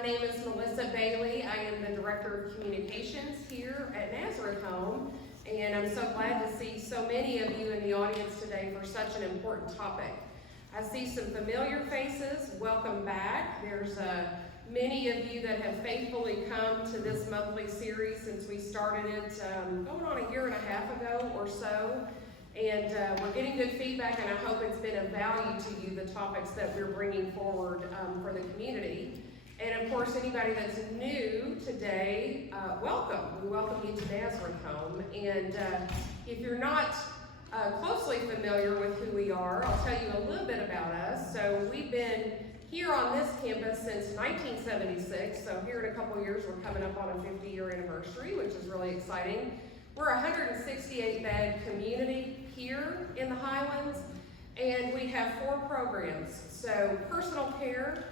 My name is Melissa Bailey. I am the Director of Communications here at Nazareth Home, and I'm so glad to see so many of you in the audience today for such an important topic. I see some familiar faces. Welcome back. There's many of you that have faithfully come to this monthly series since we started it going on a year and a half ago or so. And we're getting good feedback, and I hope it's been of value to you, the topics that we're bringing forward for the community. And of course, anybody that's new today, welcome. We welcome you to Nazareth Home. And if you're not closely familiar with who we are, I'll tell you a little bit about us. So we've been here on this campus since 1976. So here in a couple years, we're coming up on a 50-year anniversary, which is really exciting. We're a 168-bed community here in the Highlands, and we have 4 programs. So personal care,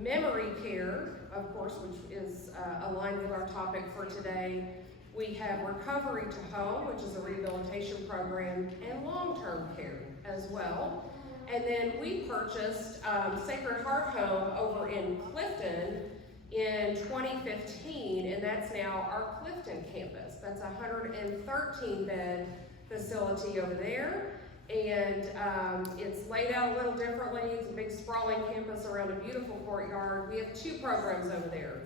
memory care, of course, which is aligned with our topic for today. We have recovery to home, which is a rehabilitation program, and long-term care as well. And then we purchased Sacred Heart Home over in Clifton in 2015, and that's now our Clifton campus. That's a 113-bed facility over there, and it's laid out a little differently. It's a big sprawling campus around a beautiful courtyard. We have 2 programs over there,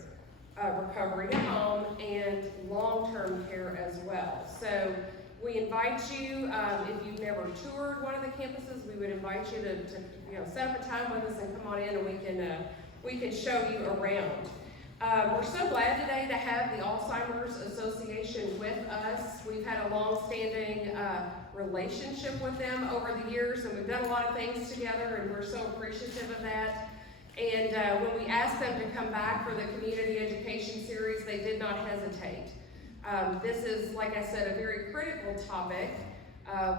recovery to home and long-term care as well. So we invite you, if you've never toured one of the campuses, we would invite you to set up a time with us and come on in, and we can show you around. We're so glad today to have the Alzheimer's Association with us. We've had a long-standing relationship with them over the years, and we've done a lot of things together, and we're so appreciative of that. And when we asked them to come back for the community education series, they did not hesitate. This is, like I said, a very critical topic.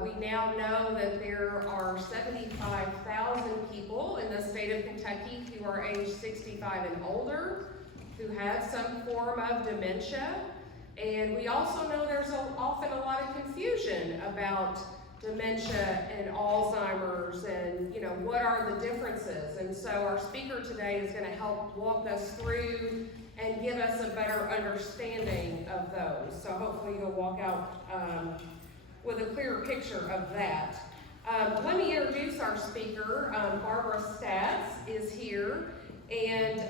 We now know that there are 75,000 people in the state of Kentucky who are age 65 and older, who have some form of dementia. And we also know there's often a lot of confusion about dementia and Alzheimer's and, what are the differences. And so our speaker today is going to help walk us through and give us a better understanding of those. So hopefully you'll walk out with a clearer picture of that. Let me introduce our speaker. Barbara Staats is here, and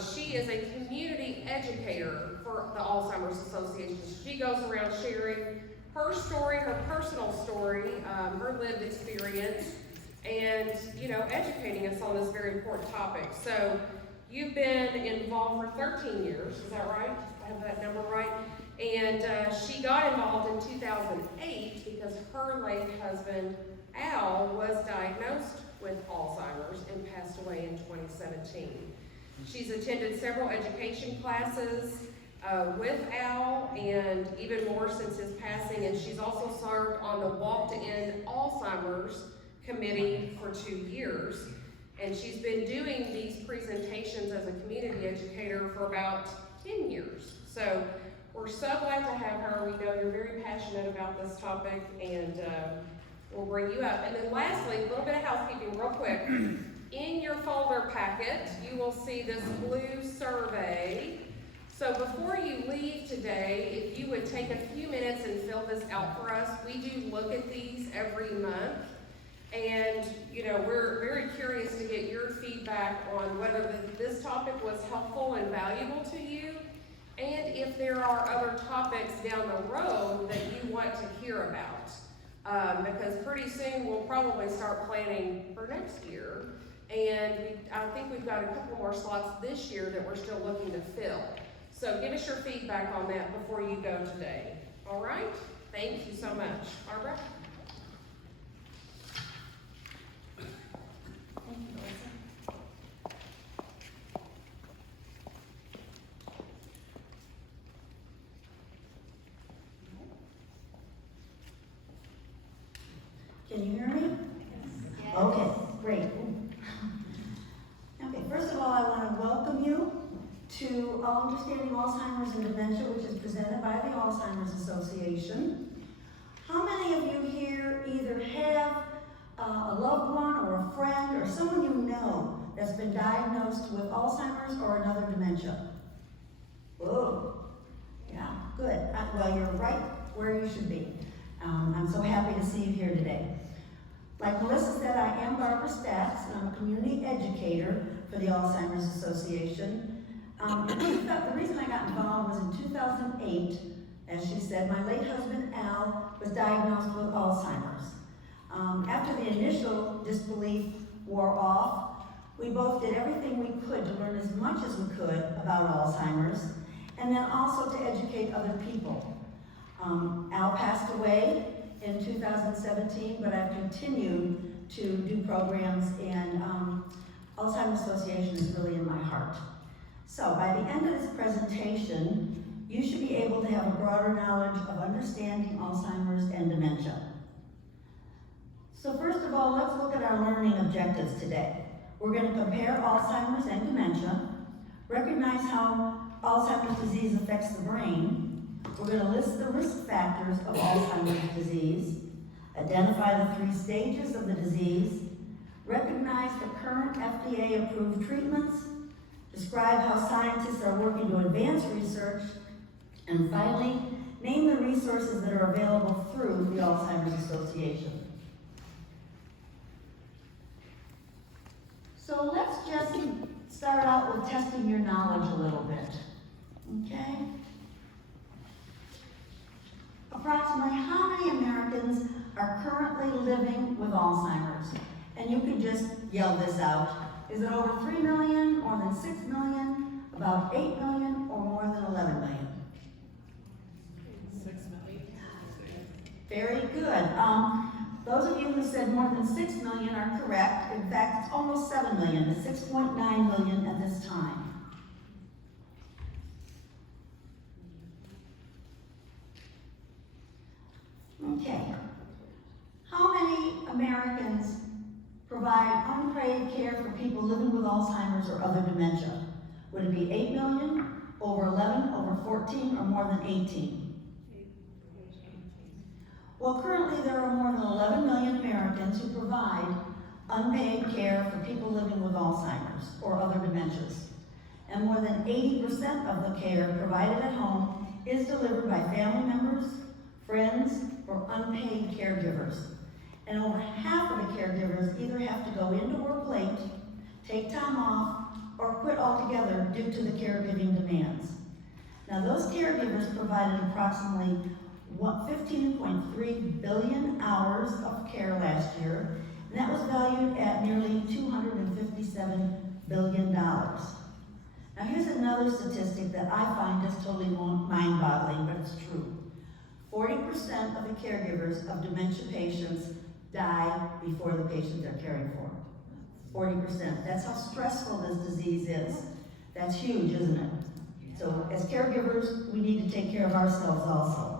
she is a community educator for the Alzheimer's Association. She goes around sharing her story, her personal story, her lived experience, and educating us on this very important topic. So you've been involved for 13 years, is that right? I have that number right? And she got involved in 2008 because her late husband, Al, was diagnosed with Alzheimer's and passed away in 2017. She's attended several education classes with Al, and even more since his passing, and she's also served on the Walk to End Alzheimer's Committee for 2 years. And she's been doing these presentations as a community educator for about 10 years. So we're so glad to have her. We know you're very passionate about this topic, and we'll bring you up. And then lastly, a little bit of housekeeping real quick. In your folder packet, you will see this blue survey. So before you leave today, if you would take a few minutes and fill this out for us. We do look at these every month. And, we're very curious to get your feedback on whether this topic was helpful and valuable to you, and if there are other topics down the road that you want to hear about. Because pretty soon we'll probably start planning for next year. And I think we've got a couple more slots this year that we're still looking to fill. So give us your feedback on that before you go today. All right? Thank you so much. Barbara? Can you hear me? Yes. Okay, great. Okay, first of all, I want to welcome you to Understanding Alzheimer's and Dementia, which is presented by the Alzheimer's Association. How many of you here either have a loved one or a friend or someone you know that's been diagnosed with Alzheimer's or another dementia? Whoa. Yeah, good. Well, you're right where you should be. I'm so happy to see you here today. Like Melissa said, I am Barbara Staats, and I'm a community educator for the Alzheimer's Association. The reason I got involved was in 2008. As she said, my late husband Al was diagnosed with Alzheimer's. After the initial disbelief wore off, we both did everything we could to learn as much as we could about Alzheimer's, and then also to educate other people. Al passed away in 2017, but I've continued to do programs, and Alzheimer's Association is really in my heart. So by the end of this presentation, you should be able to have a broader knowledge of understanding Alzheimer's and dementia. So first of all, let's look at our learning objectives today. We're going to compare Alzheimer's and dementia, recognize how Alzheimer's disease affects the brain. We're going to list the risk factors of Alzheimer's disease, identify the 3 stages of the disease, recognize the current FDA-approved treatments, describe how scientists are working to advance research, and finally, name the resources that are available through the Alzheimer's Association. So let's just start out with testing your knowledge a little bit, okay? Approximately how many Americans are currently living with Alzheimer's? And you can just yell this out. Is it over 3 million, more than 6 million, about 8 million, or more than 11 million? 6 million. Very good. Those of you who said more than 6 million are correct. In fact, it's almost 7 million. It's 6.9 million at this time. Okay. How many Americans provide unpaid care for people living with Alzheimer's or other dementia? Would it be 8 million, over 11, over 14, or more than 18? Well, currently there are more than 11 million Americans who provide unpaid care for people living with Alzheimer's or other dementias. And more than 80% of the care provided at home is delivered by family members, friends, or unpaid caregivers. And over half of the caregivers either have to go into work late, take time off, or quit altogether due to the caregiving demands. Now those caregivers provided approximately 15.3 billion hours of care last year, and that was valued at nearly $257 billion. Now here's another statistic that I find just totally mind-boggling, but it's true. 40% of the caregivers of dementia patients die before the patient they're caring for. 40%. That's how stressful this disease is. That's huge, isn't it? So as caregivers, we need to take care of ourselves also.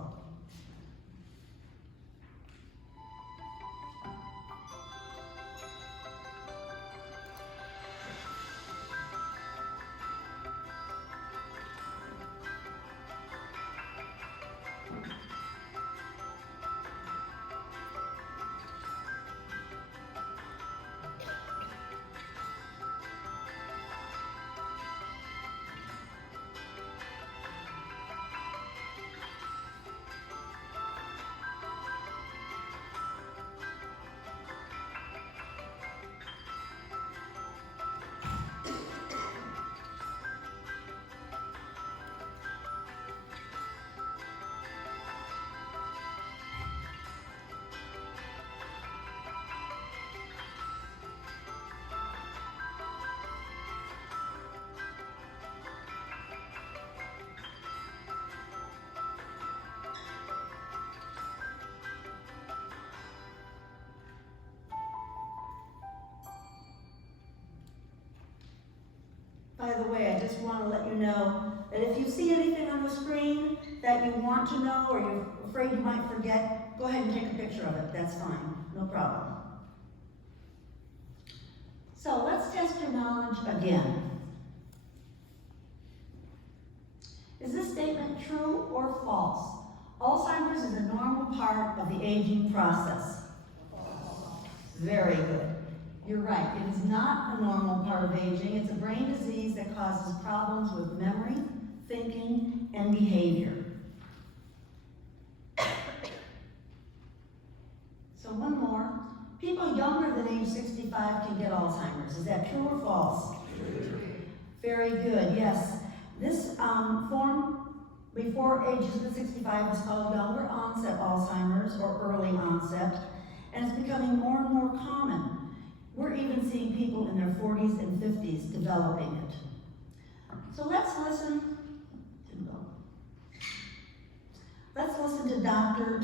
By the way, I just want to let you know that if you see anything on the screen that you want to know or you're afraid you might forget, go ahead and take a picture of it. That's fine. No problem. So let's test your knowledge again. Is this statement true or false? Alzheimer's is a normal part of the aging process. Very good. You're right, it is not a normal part of aging. It's a brain disease that causes problems with memory, thinking, and behavior. So one more. People younger than age 65 can get Alzheimer's. Is that true or false? Very good, yes. This form before age 65 is called younger onset Alzheimer's or early onset, and it's becoming more and more common. We're even seeing people in their 40s and 50s developing it. So let's listen. Let's listen to Dr.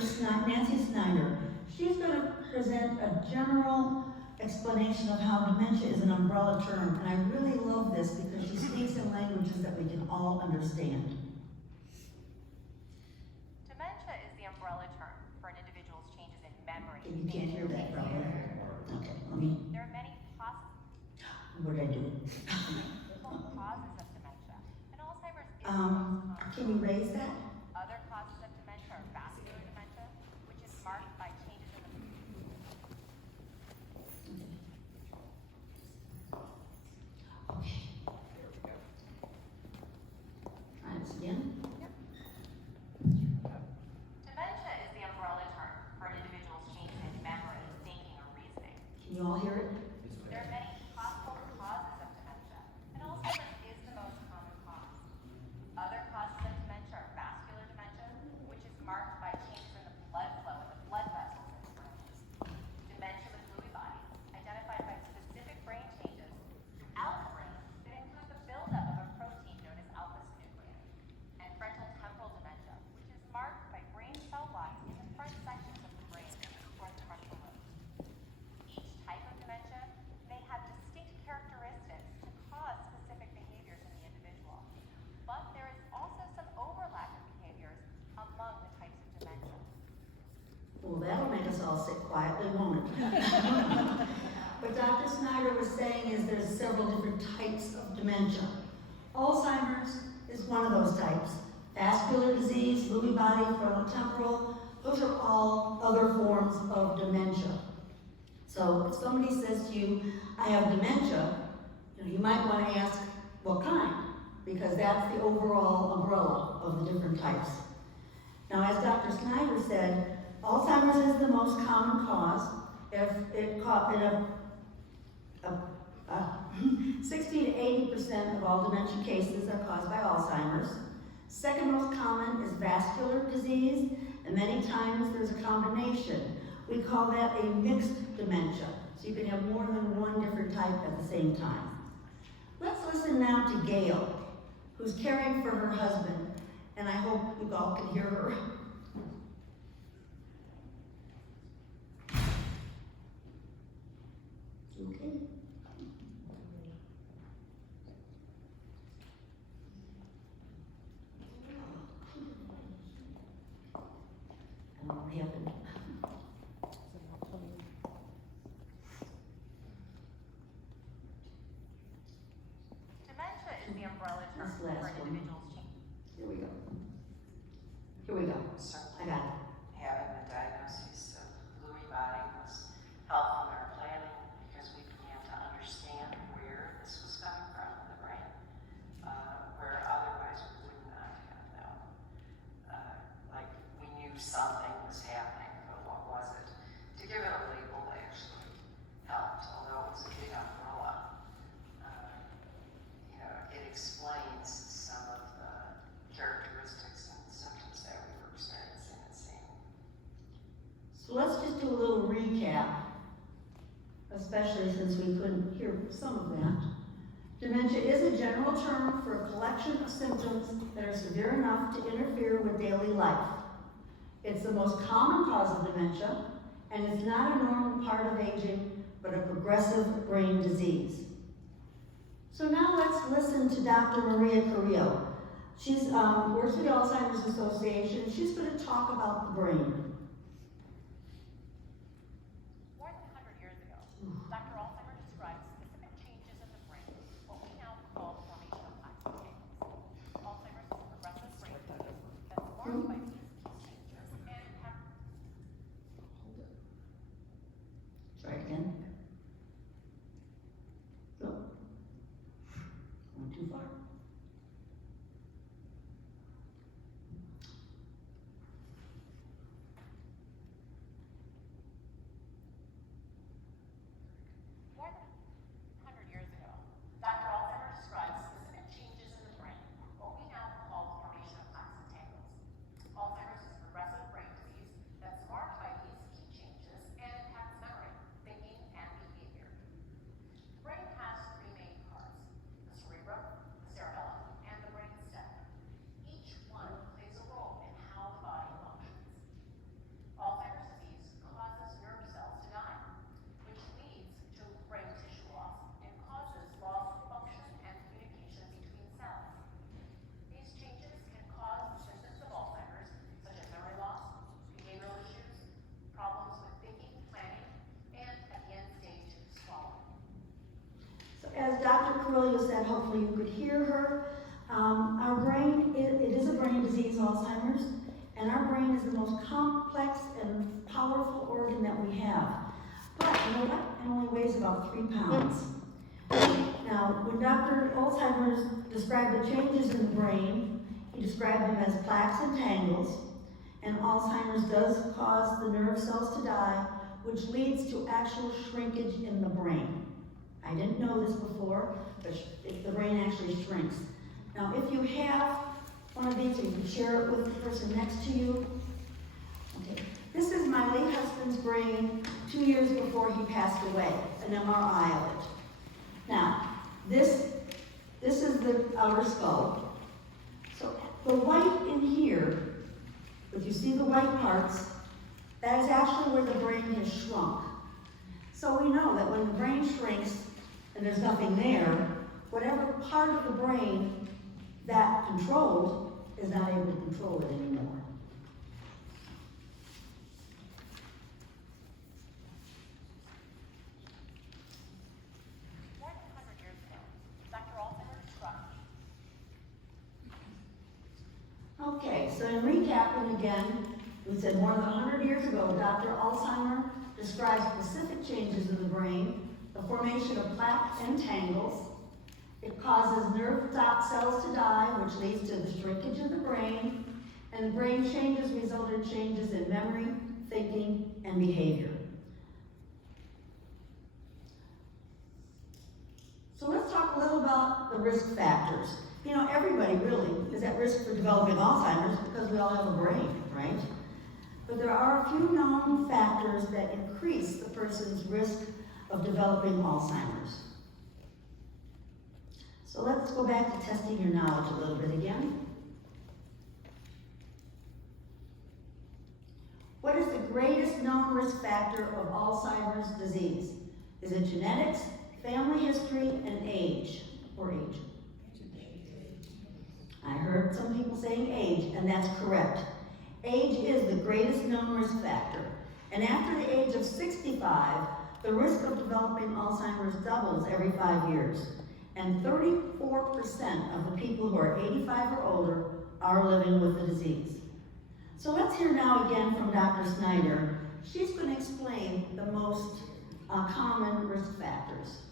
Nancy Snyder. She's going to present a general explanation of how dementia is an umbrella term, and I really love this because she speaks in languages that we can all understand. Dementia is the umbrella term for an individual's changes in memory. Okay, you can't hear that probably. Okay, let me. There are many causes What did I do? of dementia, and Alzheimer's is the most common. Can you raise that? Other causes of dementia are vascular dementia, which is marked by changes in the Okay. Try this again. Dementia is the umbrella term for an individual's changes in memory, thinking, or reasoning. Can you all hear it? There are many possible causes of dementia, and Alzheimer's is the most common cause. Other causes of dementia are vascular dementia, which is marked by changes in the blood flow in the blood vessels in the brain. Dementia with Lewy bodies, identified by specific brain changes throughout the brain that include the buildup of a protein known as alpha-synuclein. And frontal temporal dementia, which is marked by brain cell lines in the front sections of the brain toward the frontal lobe. Each type of dementia may have distinct characteristics to cause specific behaviors in the individual, but there is also some overlap in behaviors among the types of dementia. Well, that'll make us all sit quietly, won't it? What Dr. Snyder was saying is there's several different types of dementia. Alzheimer's is one of those types. Vascular disease, Lewy body, frontotemporal, those are all other forms of dementia. So if somebody says to you, I have dementia, you might want to ask, what kind? Because that's the overall umbrella of the different types. Now, as Dr. Snyder said, Alzheimer's is the most common cause. If it caught in 60 to 80% of all dementia cases are caused by Alzheimer's. Second most common is vascular disease, and many times there's a combination. We call that a mixed dementia. So you can have more than one different type at the same time. Let's listen now to Gail, who's caring for her husband, and I hope you all can hear her. Okay. I don't know what happened. Dementia is the umbrella term This for last an one. individual's change. Here we go. Here we go. So I got it. having the diagnosis of Lewy body was helpful in our planning because we began to understand where this was coming from in the brain, where otherwise we would not have known. Like we knew something was happening, but what was it? To give it a label actually helped, although it's a big umbrella. It explains some of the characteristics and symptoms that we were experiencing and seeing. So let's just do a little recap, especially since we couldn't hear some of that. Dementia is a general term for a collection of symptoms that are severe enough to interfere with daily life. It's the most common cause of dementia, and it's not a normal part of aging, but a progressive brain disease. So now let's listen to Dr. Maria Carrillo. She's works for the Alzheimer's Association. She's going to talk about the brain. More than 100 years ago, Dr. Alzheimer described specific changes in the brain, what we now call formation of plaques and tangles. Alzheimer's is a progressive brain disease that's marked by these key changes and Try again. hopefully you could hear her. Our brain, it is a brain disease, Alzheimer's, and our brain is the most complex and powerful organ that we have. But you know what? It only weighs about 3 pounds. Now, when Dr. Alzheimer's described the changes in the brain, he described them as plaques and tangles, and Alzheimer's does cause the nerve cells to die, which leads to actual shrinkage in the brain. I didn't know this before, but the brain actually shrinks. Now, if you have one of these, you can share it with the person next to you. Okay. This is my late husband's brain 2 years before he passed away, an MRI of it. Now, this is the outer skull. So the white in here, if you see the white parts, that is actually where the brain has shrunk. So we know that when the brain shrinks and there's nothing there, whatever part of the brain that controlled is not able to control it anymore. More than 100 years ago, Dr. Alzheimer struck. Okay, so in recapping again, we said more than 100 years ago, Dr. Alzheimer described specific changes in the brain, the formation of plaque and tangles. It causes nerve cells to die, which leads to the shrinkage of the brain, and the brain changes result in changes in memory, thinking, and behavior. So let's talk a little about the risk factors. You know, everybody really is at risk for developing Alzheimer's because we all have a brain, right? But there are a few known factors that increase the person's risk of developing Alzheimer's. So let's go back to testing your knowledge a little bit again. What is the greatest known risk factor of Alzheimer's disease? Is it genetics, family history, and age, or age? I heard some people saying age, and that's correct. Age is the greatest known risk factor. And after the age of 65, the risk of developing Alzheimer's doubles every 5 years. And 34% of the people who are 85 or older are living with the disease. So let's hear now again from Dr. Snyder. She's going to explain the most common risk factors.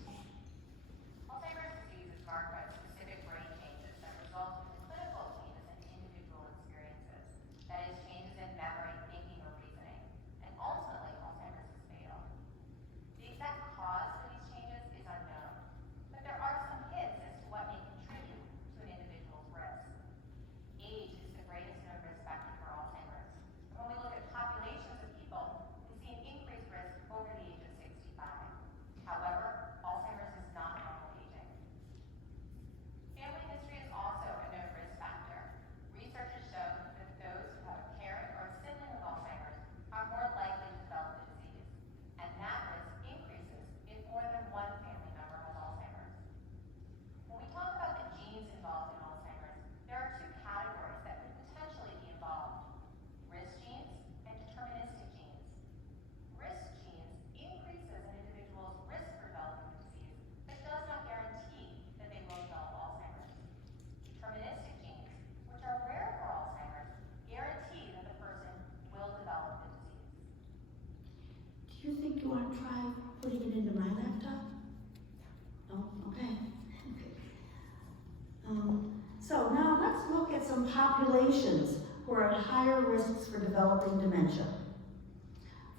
Alzheimer's disease is marked by specific brain changes that result in clinical changes in individual experiences. That is, changes in memory, thinking, or reasoning. And ultimately, Alzheimer's is fatal. The exact cause for these changes is unknown, but there are some hints as to what may contribute to an individual's risk. Age is the greatest known risk factor for Alzheimer's. And when we look at populations of people, we see an increased risk over the age of 65. However, Alzheimer's is not normal aging. Family history is also a known risk factor. Research has shown that those who have a parent or a sibling with Alzheimer's are more likely to develop the disease, and that risk increases if more than one family member has Alzheimer's. When we talk about the genes involved in Alzheimer's, there are two categories that could potentially be involved: risk genes and deterministic genes. Risk genes increases an individual's risk for developing the disease, but does not guarantee that they will develop Alzheimer's. Deterministic genes, which are rare for Alzheimer's, guarantee that the person will develop the disease. Do you think you want to try putting it into my laptop? Oh, okay. So now let's look at some populations who are at higher risks for developing dementia.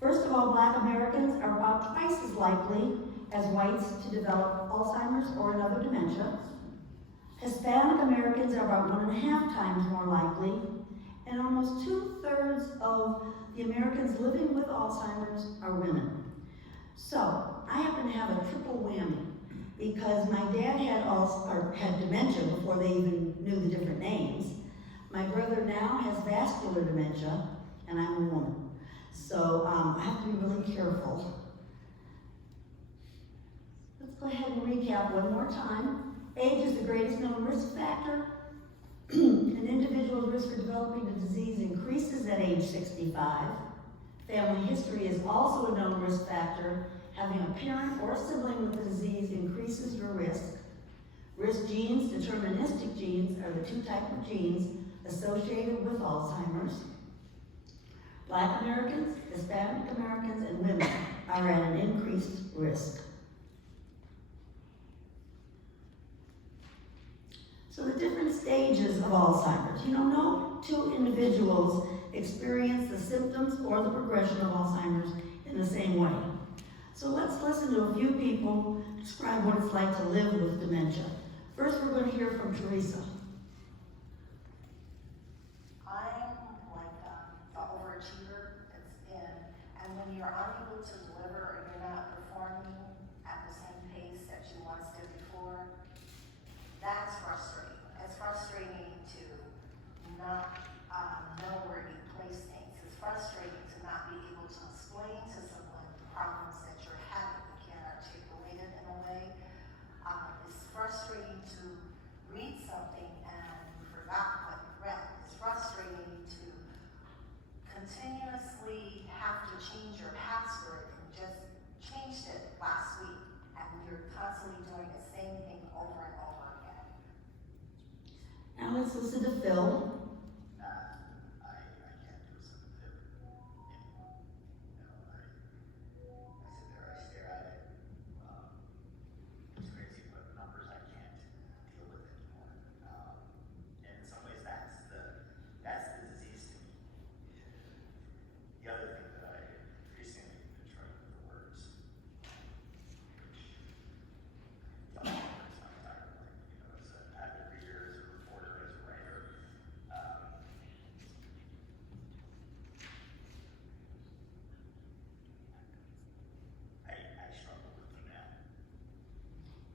First of all, Black Americans are about twice as likely as whites to develop Alzheimer's or another dementia. Hispanic Americans are about 1.5 times more likely, and almost 2/3 of the Americans living with Alzheimer's are women. So I happen to have a triple whammy because my dad had dementia before they even knew the different names. My brother now has vascular dementia, and I'm a woman. So I have to be really careful. Let's go ahead and recap one more time. Age is the greatest known risk factor. An individual's risk for developing the disease increases at age 65. Family history is also a known risk factor. Having a parent or a sibling with the disease increases your risk. Risk genes, deterministic genes, are the two types of genes associated with Alzheimer's. Black Americans, Hispanic Americans, and women are at an increased risk. So the different stages of Alzheimer's. No two individuals experience the symptoms or the progression of Alzheimer's in the same way. So let's listen to a few people describe what it's like to live with dementia. First, we're going to hear from Teresa. I'm like the overachiever that's in, and when you're unable to deliver or you're not performing at the same pace that you once did before, that's frustrating. It's frustrating to not know where you place things. It's frustrating to not be able to explain to someone the problems that you're having. You can't articulate it in a way. It's frustrating to read something and you forgot what you read. It's frustrating to continuously have to change your password and just changed it last week, and you're constantly doing the same thing over and over again. Now let's listen to Phil.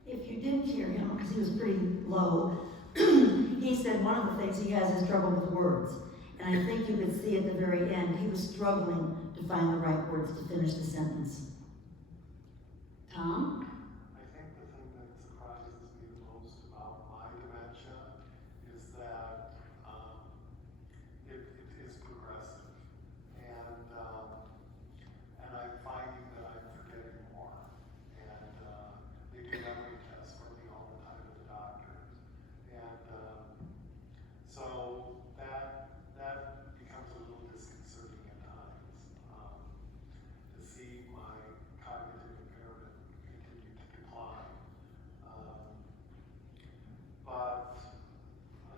If you didn't hear him, because he was pretty low, he said one of the things he has is trouble with words. And I think you could see at the very end, he was struggling to find the right words to finish the sentence. Tom? I think the thing that surprises me the most about my dementia is that it is progressive. And I'm finding that I'm forgetting more. And they do memory tests for me all the time at the doctors. And so that becomes a little disconcerting at times, to see my cognitive impairment continue to decline. But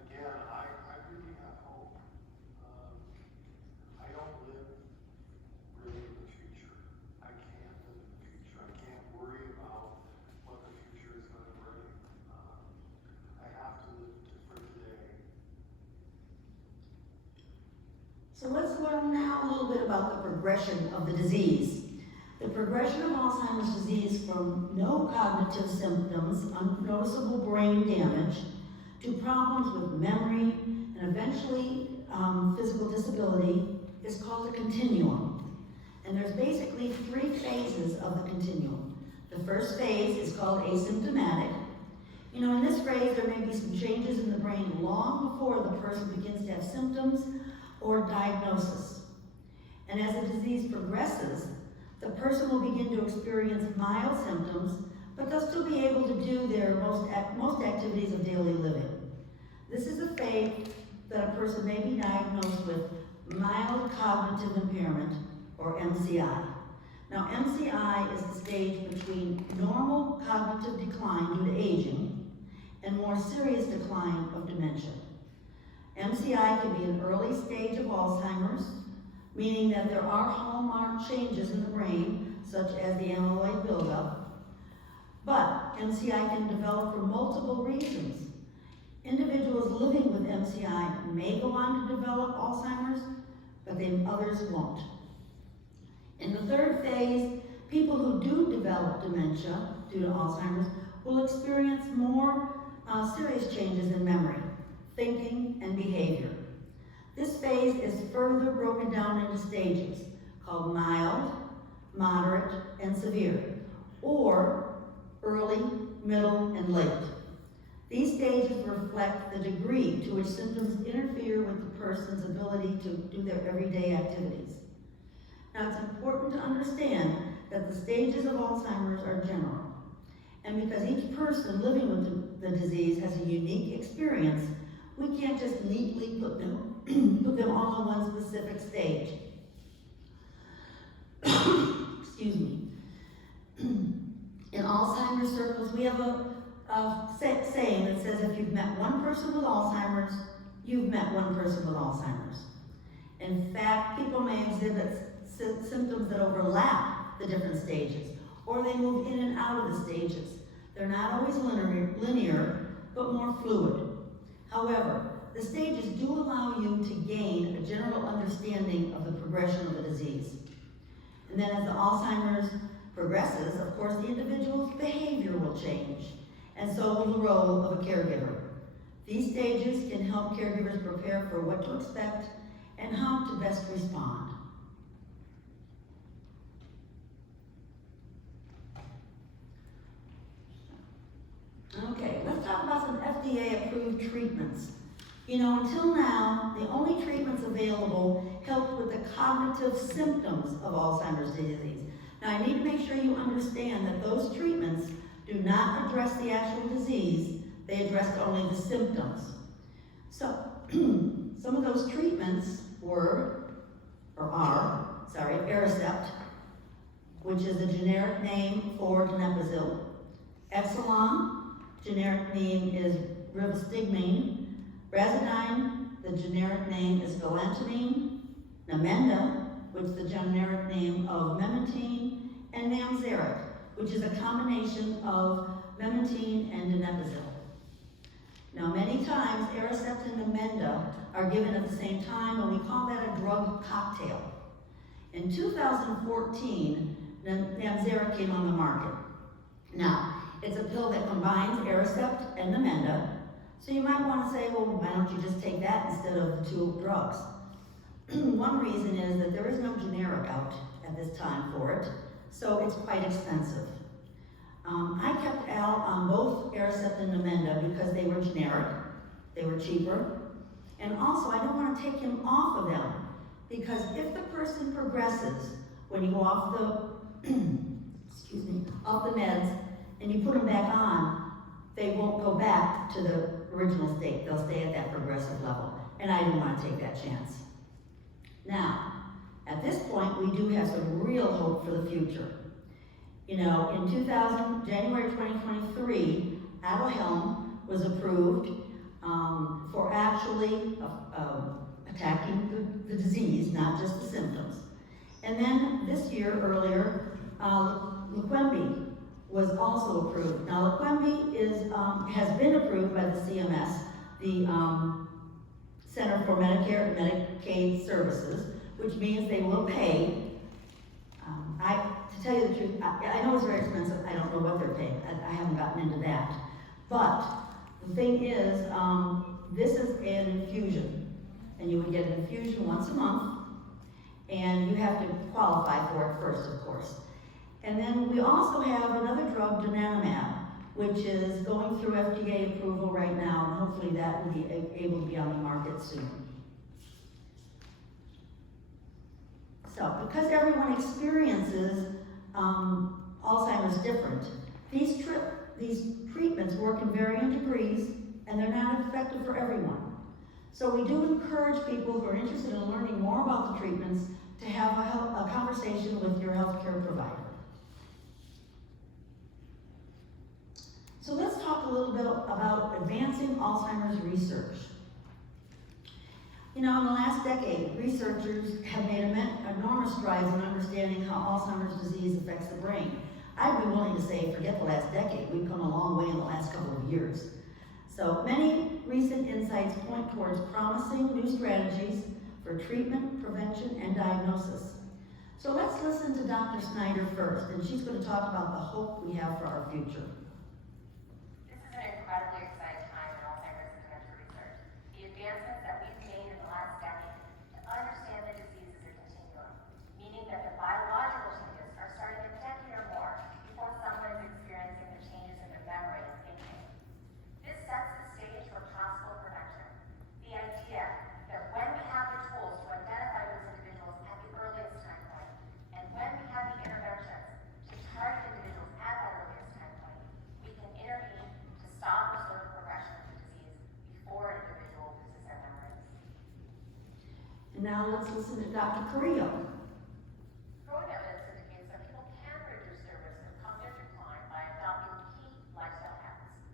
again, I really have hope. I don't live really in the future. I can't live in the future. I can't worry about what the future is going to bring. I have to live for today. So let's learn now a little bit about the progression of the disease. The progression of Alzheimer's disease from no cognitive symptoms, unnoticeable brain damage, to problems with memory, and eventually physical disability is called a continuum. And there's basically 3 phases of the continuum. The first phase is called asymptomatic. In this phase, there may be some changes in the brain long before the person begins to have symptoms or diagnosis. And as the disease progresses, the person will begin to experience mild symptoms, but they'll still be able to do their most activities of daily living. This is a phase that a person may be diagnosed with mild cognitive impairment, or MCI. Now, MCI is the stage between normal cognitive decline due to aging and more serious decline of dementia. MCI can be an early stage of Alzheimer's, meaning that there are hallmark changes in the brain, such as the amyloid buildup. But MCI can develop for multiple reasons. Individuals living with MCI may go on to develop Alzheimer's, but then others won't. In the third phase, people who do develop dementia due to Alzheimer's will experience more serious changes in memory, thinking, and behavior. This phase is further broken down into stages called mild, moderate, and severe, or early, middle, and late. These stages reflect the degree to which symptoms interfere with the person's ability to do their everyday activities. Now, it's important to understand that the stages of Alzheimer's are general, and because each person living with the disease has a unique experience, we can't just neatly put them put them all in one specific stage. Excuse me. In Alzheimer's circles, we have a saying that says if you've met one person with Alzheimer's, you've met one person with Alzheimer's. In fact, people may exhibit symptoms that overlap the different stages, or they move in and out of the stages. They're not always linear, but more fluid. However, the stages do allow you to gain a general understanding of the progression of the disease. And then as the Alzheimer's progresses, of course, the individual's behavior will change, and so will the role of a caregiver. These stages can help caregivers prepare for what to expect and how to best respond. Okay, let's talk about some FDA-approved treatments. You know, until now, the only treatments available helped with the cognitive symptoms of Alzheimer's disease. Now, I need to make sure you understand that those treatments do not address the actual disease, they address only the symptoms. So, some of those treatments are Aricept, which is a generic name for donepezil. Exelon, generic name is rivastigmine. Razidine, the generic name is galantamine. Namenda, which is the generic name of memantine. And Namzaric, which is a combination of memantine and donepezil. Now, many times, Aricept and Namenda are given at the same time, and we call that a drug cocktail. In 2014, Namzaric came on the market. Now, it's a pill that combines Aricept and Namenda, so you might want to say, well, why don't you just take that instead of the two drugs? One reason is that there is no generic out at this time for it, so it's quite expensive. I kept Al on both Aricept and Namenda because they were generic, they were cheaper, and also I didn't want to take him off of them because if the person progresses when you go off the off the meds and you put them back on, they won't go back to the original state. They'll stay at that progressive level, and I didn't want to take that chance. Now, at this point, we do have some real hope for the future. You know, in January 2023, Aduhelm was approved for actually attacking the disease, not just the symptoms. And then this year, earlier, Leqembi was also approved. Now, Leqembi has been approved by the CMS, the Center for Medicare and Medicaid Services, which means they will pay. To tell you the truth, I know it's very expensive. I don't know what they're paying. I haven't gotten into that. But the thing is, this is an infusion, and you would get an infusion once a month, and you have to qualify for it first, of course. And then we also have another drug, donanemab, which is going through FDA approval right now, and hopefully that will be able to be on the market soon. So, because everyone experiences Alzheimer's different, these treatments work in varying degrees, and they're not effective for everyone. So we do encourage people who are interested in learning more about the treatments to have a conversation with your healthcare provider. So let's talk a little bit about advancing Alzheimer's research. You know, in the last decade, researchers have made enormous strides in understanding how Alzheimer's disease affects the brain. I'd be willing to say, forget the last decade, we've come a long way in the last couple of years. So many recent insights point towards promising new strategies for treatment, prevention, and diagnosis. So let's listen to Dr. Snyder first, and she's going to talk about the hope we have for our future. This is an incredibly exciting time in Alzheimer's and dementia research. The advancements that we've made in the last decade to understand the disease as a continuum, meaning that the biological changes are starting a decade or more before someone is experiencing the changes in their memory and thinking. This sets the stage for possible prevention. The idea that when we have the tools to identify those individuals at the earliest time point, and when we have the interventions to target individuals at that earliest time point, now let's listen to Dr. Carrillo. Growing evidence indicates that people can reduce their risk of cognitive decline by adopting key lifestyle habits.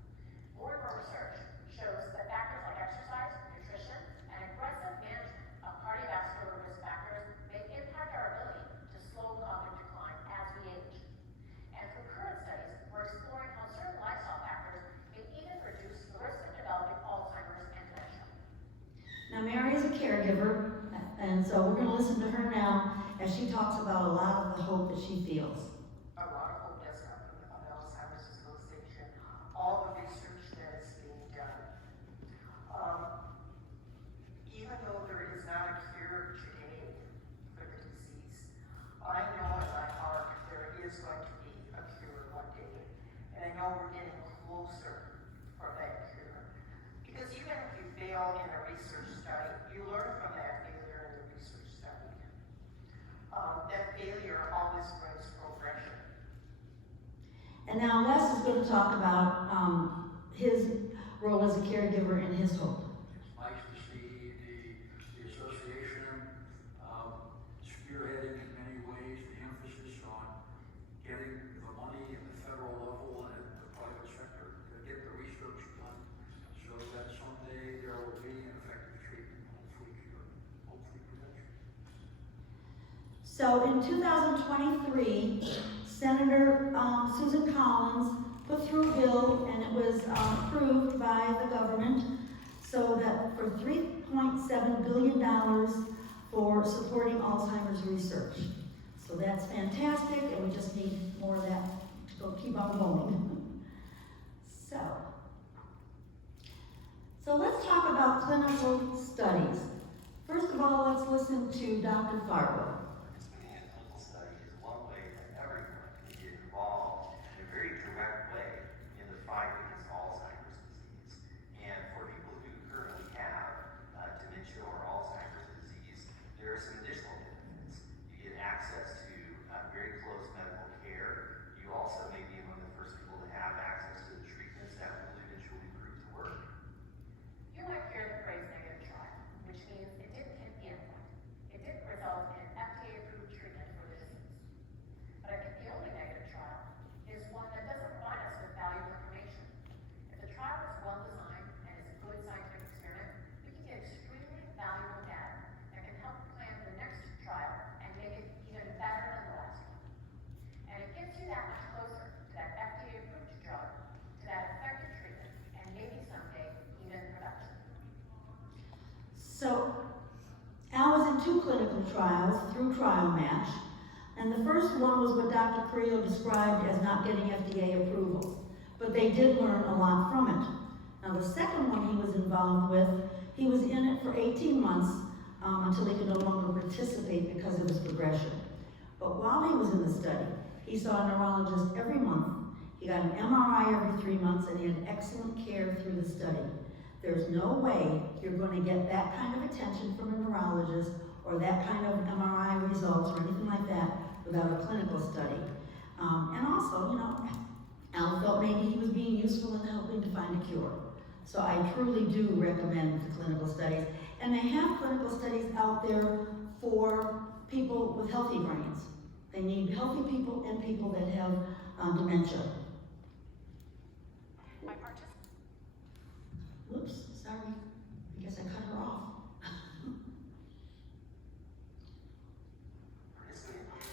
More and more research shows that factors like exercise, nutrition, and aggressive management of cardiovascular risk factors may impact our ability to slow cognitive decline as we age. And through current studies, we're exploring how certain lifestyle factors may even reduce the risk of developing Alzheimer's and dementia. Now, Mary is a caregiver, and so we're going to listen to her now as she talks about a lot of the hope that she feels. A lot of hope does come from the Alzheimer's Association, all the research that is being done. Even though there is not a cure today for the disease, I know in my heart there is going to be a cure one day. And I know we're getting closer for that cure. Because even if you fail in a research study, you learn from that failure in the research study. That failure always brings progression. And now Les is going to talk about his role as a caregiver and his hope. It's nice to see the association spearheading in many ways the emphasis on getting the money at the federal level and at the private sector to get the research done so that someday there will be an effective treatment, hopefully cure, hopefully prevention. So in 2023, Senator Susan Collins put through a bill, and it was approved by the government, so that for $3.7 billion for supporting Alzheimer's research. So that's fantastic, and we just need more of that to go keep on going. So let's talk about clinical studies. First of all, let's listen to Dr. Fargo. Participating in a clinical study is one way that everyone can get involved in a very direct way in the fight against Alzheimer's disease. And for people who currently have dementia or Alzheimer's disease, there are some additional benefits. You get access to very close medical care. You also may be among the first people to have access to the treatments that will eventually prove to work. You might hear the phrase negative trial, which means it didn't hit the endpoint. It didn't result in FDA-approved treatment for the disease. But I think the only negative trial is one that doesn't provide us with valuable information. If the trial is well designed and is a good scientific experiment, we can get extremely valuable data that can help plan the next trial and make it even better than the last one. And it gets you that much closer to that FDA-approved drug, to that effective treatment, and maybe someday even prevention. So, Al was in 2 clinical trials through Trial Match, and the first one was what Dr. Carrillo described as not getting FDA approval, but they did learn a lot from it. Now, the second one he was involved with, he was in it for 18 months until he could no longer participate because of his progression. But while he was in the study, he saw a neurologist every month. He got an MRI every 3 months, and he had excellent care through the study. There's no way you're going to get that kind of attention from a neurologist or that kind of MRI results or anything like that without a clinical study. And also, Al felt maybe he was being useful in helping to find a cure. So I truly do recommend the clinical studies. And they have clinical studies out there for people with healthy brains. They need healthy people and people that have dementia. By participation. Whoops, sorry. I guess I cut her off.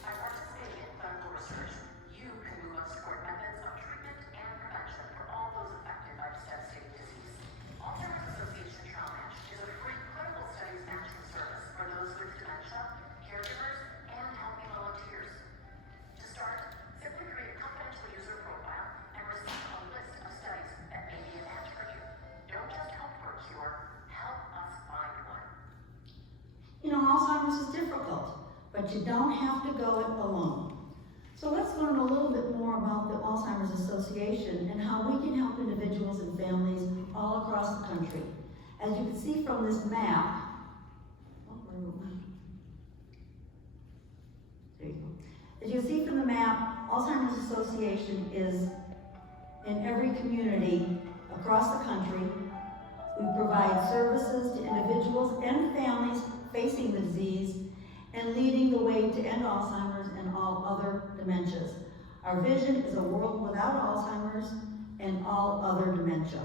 By participating in clinical research, you can move us toward methods of treatment and prevention for all those affected by this devastating disease. Alzheimer's Association Trial Match is a free clinical studies matching service for those with dementia, caregivers, and healthy volunteers. To start, simply create a confidential user profile and receive a list of studies that may be a match for you. Don't just hope for a cure, help us find one. Alzheimer's is difficult, but you don't have to go it alone. So let's learn a little bit more about the Alzheimer's Association and how we can help individuals and families all across the country. As you can see from this map, there you go. As you see from the map, Alzheimer's Association is in every community across the country. We provide services to individuals and families facing the disease and leading the way to end Alzheimer's and all other dementias. Our vision is a world without Alzheimer's and all other dementia.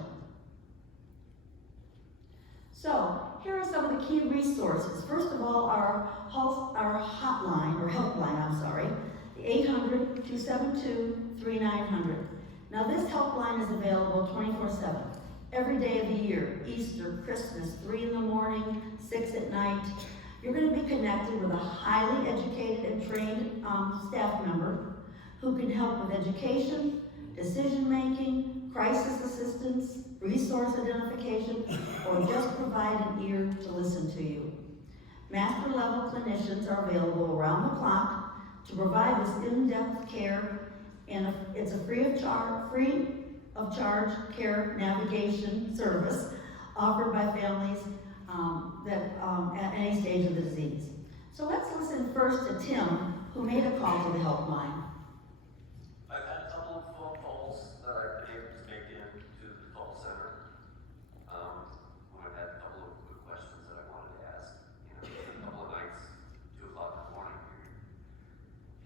So, here are some of the key resources. First of all, our hotline, or helpline, the 800-272-3900. Now this helpline is available 24/7, every day of the year, Easter, Christmas, 3 in the morning, 6 at night. You're going to be connected with a highly educated and trained staff member who can help with education, decision-making, crisis assistance, resource identification, or just provide an ear to listen to you. Master-level clinicians are available around the clock to provide this in-depth care, and it's a free of charge care navigation service offered by families at any stage of the disease. So let's listen first to Tim, who made a call to the helpline. I've had a couple of phone calls that I've been able to make into the call center. When I've had a couple of quick questions that I wanted to ask. You know, a couple of nights, 2 o'clock in the morning, you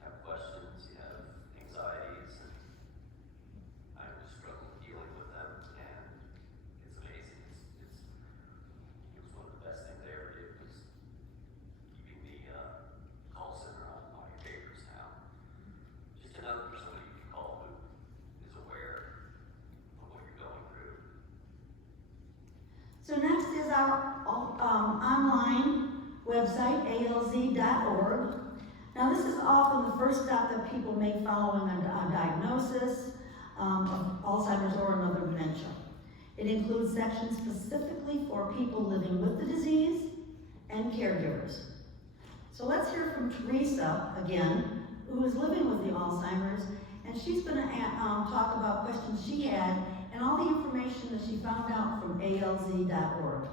have questions, you have anxieties, and I just struggle dealing with them, and it's amazing. It was one of the best things they ever did was keeping the call center on educators now. Just another person you can call who is aware of what you're going through. So next is our online website, alz.org. Now this is often the first stop that people make following a diagnosis of Alzheimer's or another dementia. It includes sections specifically for people living with the disease and caregivers. So let's hear from Teresa again, who is living with the Alzheimer's, and she's going to talk about questions she had and all the information that she found out from alz.org.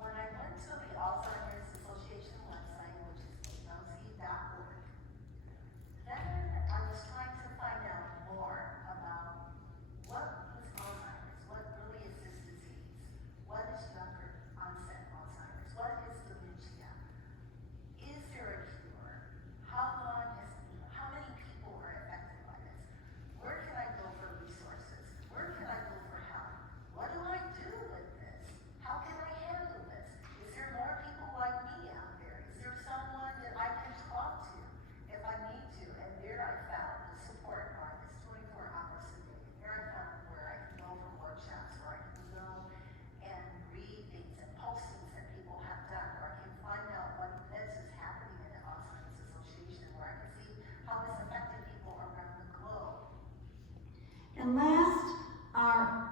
When I went to the Alzheimer's Association website, which is alz.org, then I was trying to find out more about what is Alzheimer's, what really is this disease, what is younger onset Alzheimer's, what is dementia, is there a cure, how many people are affected by this, where can I go for resources, where can I go for help, what do I do with this, how can I handle this, is there more people like me out there, is there someone that I can talk to if I need to, and there I found the support line is 24 hours a day, there I found where I can go for workshops, where I can go and read things and postings that people have done, where I can find out what events is happening in the Alzheimer's Association, where I can see how this affected people around the globe. And last, our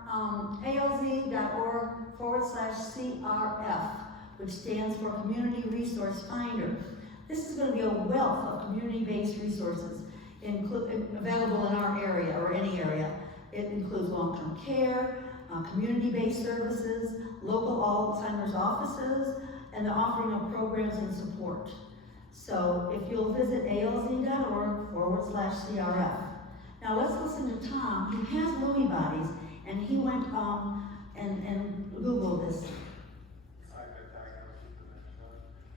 alz.org/CRF, which stands for Community Resource Finder. This is going to be a wealth of community-based resources available in our area or any area. It includes long-term care, community-based services, local Alzheimer's offices, and the offering of programs and support. So if you'll visit alz.org/CRF. Now let's listen to Tom, who has Lewy bodies, and he went and Googled this. I've been diagnosed with dementia.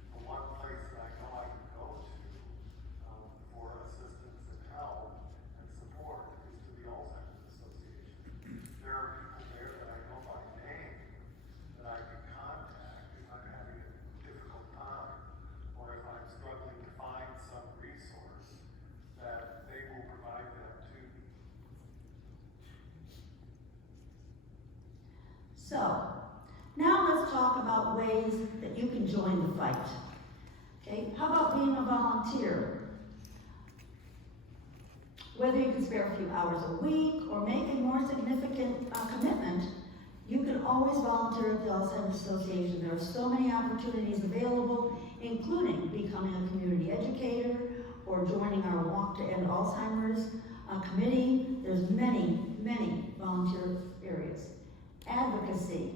The one place that I know I can go to for assistance and help and support is to the Alzheimer's Association. There are people there that I know by name that I can contact if I'm having a difficult time or if I'm struggling to find some resource that they will provide that to me. So, now let's talk about ways that you can join the fight. Okay, how about being a volunteer? Whether you can spare a few hours a week or make a more significant commitment, you can always volunteer at the Alzheimer's Association. There are so many opportunities available, including becoming a community educator or joining our Walk to End Alzheimer's committee. There's many, many volunteer areas. Advocacy.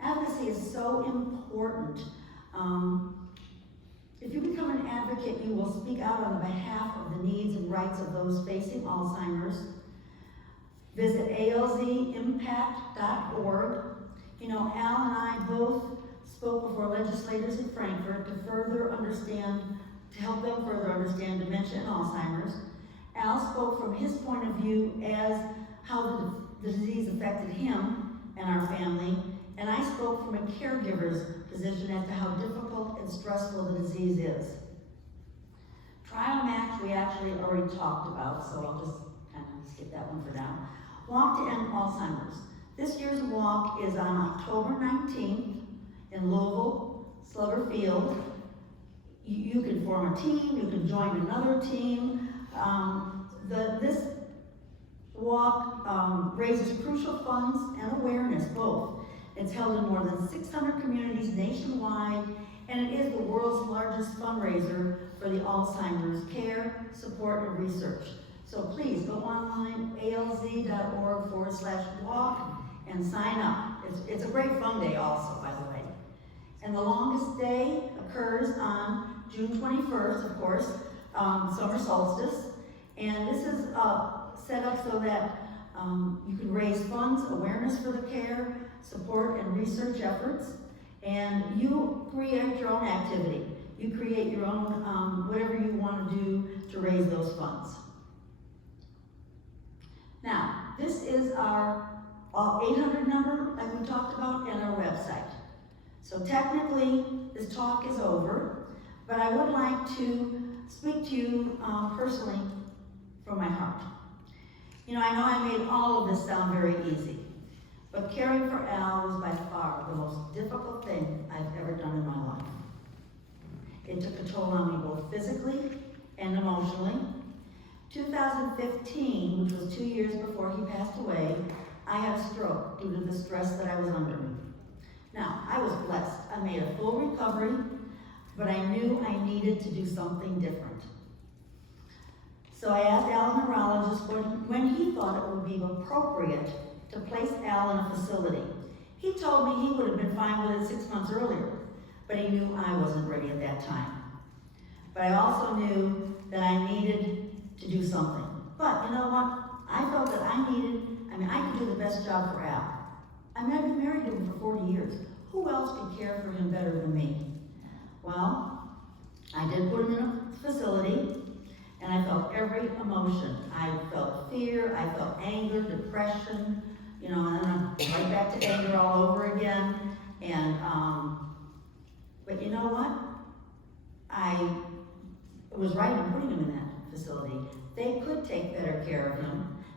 Advocacy is so important. If you become an advocate, you will speak out on behalf of the needs and rights of those facing Alzheimer's. Visit alzimpact.org. You know, Al and I both spoke before legislators legislators in Frankfurt to help them further understand dementia and Alzheimer's. Al spoke from his point of view as how the disease affected him and our family, and I spoke from a caregiver's position as to how difficult and stressful the disease is. Trial match we actually already talked about, so I'll just kind of skip that one for now. Walk to End Alzheimer's. This year's walk is on October 19th in Louisville, Slugger Field. You can form a team, you can join another team. This walk raises crucial funds and awareness, both. It's held in more than 600 communities nationwide, and it is the world's largest fundraiser for the Alzheimer's care, support, and research. So please go online, alz.org/walk, and sign up. It's a great fun day also, by the way. And the longest day occurs on June 21st, of course, summer solstice. And this is set up so that you can raise funds, awareness for the care, support, and research efforts. And you create your own activity. You create your own, whatever you want to do to raise those funds. Now, this is our 800 number that we talked about and our website. So technically, this talk is over, but I would like to speak to you personally from my heart. You know I made all of this sound very easy, but caring for Al was by far the most difficult thing I've ever done in my life. It took a toll on me both physically and emotionally. 2015, which was 2 years before he passed away, I had a stroke due to the stress that I was under. Now, I was blessed. I made a full recovery, but I knew I needed to do something different. So I asked Al, a neurologist, when he thought it would be appropriate to place Al in a facility. He told me he would have been fine with it 6 months earlier, but he knew I wasn't ready at that time. But I also knew that I needed to do something. But you know what? I felt that I could do the best job for Al. I've been married to him for 40 years. Who else could care for him better than me? Well, I did put him in a facility, and I felt every emotion. I felt fear, I felt anger, depression, and then I'm right back to anger all over again. And, but you know what? I was right in putting him in that facility. They could take better care of him.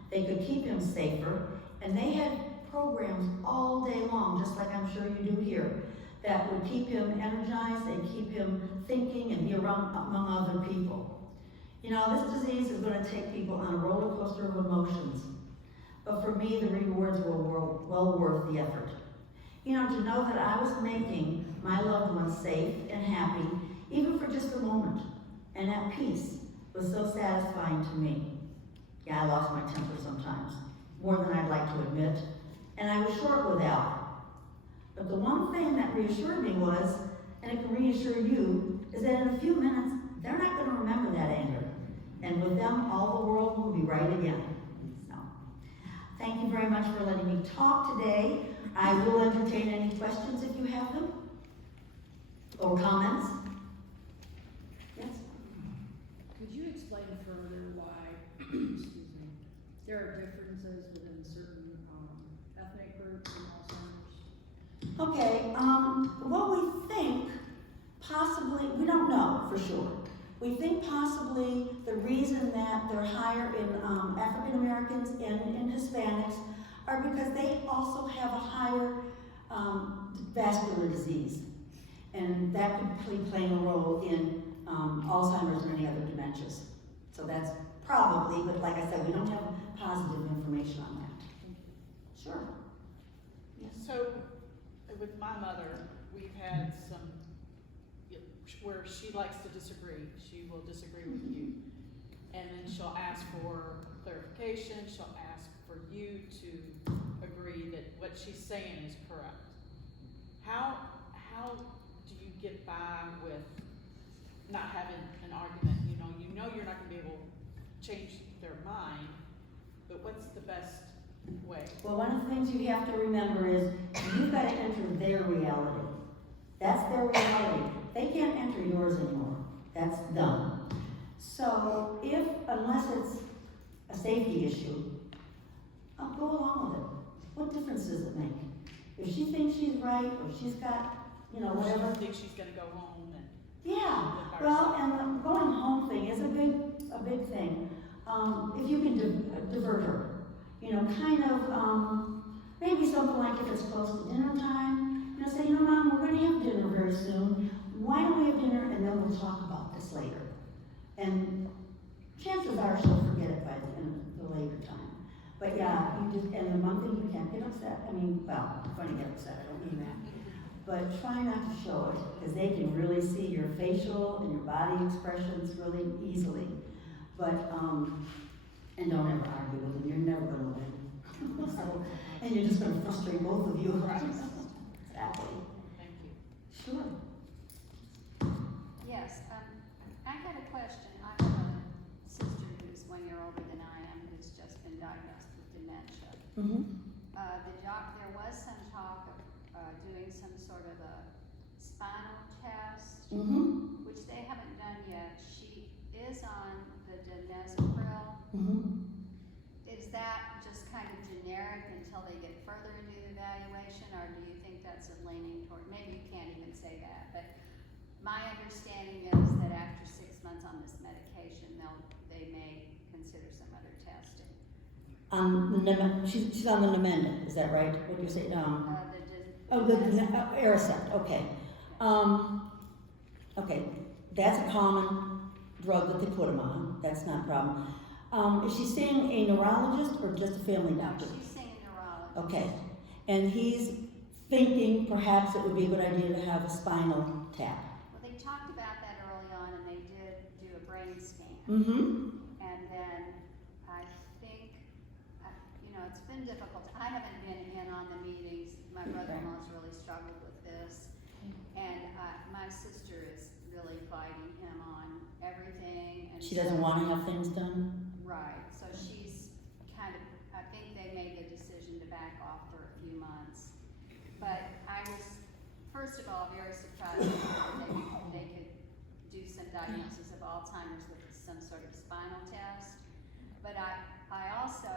They could keep him safer. And they had programs all day long, just like I'm sure you do here, that would keep him energized and keep him thinking and be around among other people. This disease is going to take people on a roller coaster of emotions. But for me, the rewards were well worth the effort. To know that I was making my loved ones safe and happy, even for just a moment, and at peace, was so satisfying to me. Yeah, I lost my temper sometimes, more than I'd like to admit, and I was short with Al. But the one thing that reassured me was, and it can reassure you, is that in a few minutes, they're not going to remember that anger. And with them, all the world will be right again. So, thank you very much for letting me talk today. I will entertain any questions if you have them, or comments. Yes? Could you explain further why, excuse me, there are differences within certain ethnic groups in Alzheimer's? Okay, what we think, possibly, we don't know for sure. We think possibly the reason that they're higher in African Americans and in Hispanics are because they also have a higher vascular disease. And that could be playing a role in Alzheimer's and many other dementias. So that's probably, but like I said, we don't have positive information on that. Sure. Yes. So, with my mother, we've had some where she likes to disagree. She will disagree with you. And then she'll ask for clarification. She'll ask for you to agree that what she's saying is correct. How do you get by with not having an argument? You know you're not going to be able to change their mind, but what's the best way? Well, one of the things you have to remember is you've got to enter their reality. That's their reality. They can't enter yours anymore. That's done. So if, unless it's a safety issue, I'll go along with it. What difference does it make? If she thinks she's right, or she's got, whatever. She thinks she's gonna go home and. Yeah, live by well, herself. and the going home thing is a big thing. If you can divert her, kind of, maybe something like if it's close to dinner time, say, Mom, we're gonna have dinner very soon. Why don't we have dinner and then we'll talk about this later? And chances are she'll forget it by the later time. But yeah, and the one thing you can't get upset, you're gonna get upset, I don't mean that. But try not to show it, because they can really see your facial and your body expressions really easily. But, and don't ever argue with them, you're never gonna win. So, and you're just gonna frustrate both of you. Right. Exactly. Thank you. Sure. Yes, I had a question. I have a sister who's 1 year older than I am, who's just been diagnosed with dementia. Mm-hmm. There was some talk of doing some sort of a spinal test, Mm-hmm. which they haven't done yet. She is on the Denespril. Mm-hmm. Is that just kind of generic until they get further into the evaluation, or do you think that's a leaning toward, maybe you can't even say that, but my understanding is that after 6 months on this medication, they may consider some other testing. She's on the Namenda, is that right? What you say? The Aricept, okay. Okay, that's a common drug that they put them on. That's not a problem. Is she seeing a neurologist or just a family No, doctor? she's seeing a neurologist. Okay, and he's thinking perhaps it would be a good idea to have a spinal tap. Well, they talked about that early on, and they did do a brain scan. Mm-hmm. And then I think, it's been difficult. I haven't been in on the meetings. My brother-in-law's really struggled with this. And my sister is really fighting him on everything. And She doesn't want to have things done? Right, so she's kind of, I think they made the decision to back off for a few months. But I was, first of all, very surprised that they could do some diagnosis of Alzheimer's with some sort of spinal test. But I also,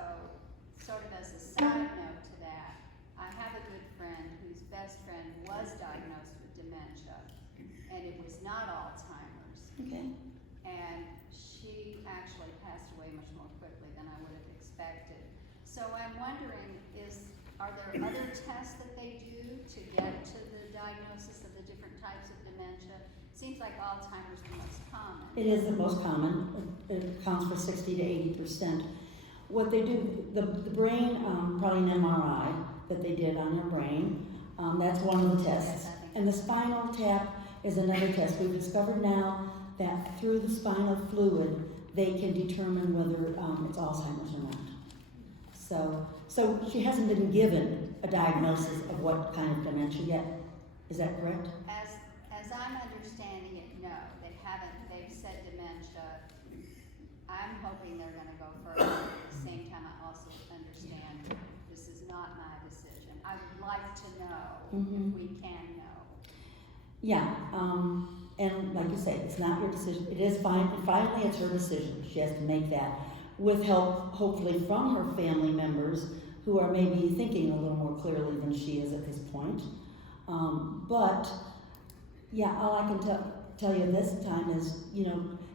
sort of as a side note to that, I have a good friend whose best friend was diagnosed with dementia, and it was not Alzheimer's. Okay. And she actually passed away much more quickly than I would have expected. So I'm wondering, are there other tests that they do to get to the diagnosis of the different types of dementia? Seems like Alzheimer's is the most common. It is the most common. It accounts for 60 to 80%. What they do, the brain, probably an MRI that they did on your brain, that's one of the tests. Yes, I think And the spinal tap is another test. We've discovered now that through the spinal fluid, they can determine whether it's Alzheimer's or not. So she hasn't been given a diagnosis of what kind of dementia yet. Is that correct? As I'm understanding it, no, they haven't. They've said dementia. I'm hoping they're gonna go further. At the same time, I also understand this is not my decision. I would like to know if we can know. Yeah, and like you say, it's not your decision. It is fine. Finally, it's her decision. She has to make that with help, hopefully, from her family members who are maybe thinking a little more clearly than she is at this point. But yeah, all I can tell you this time is,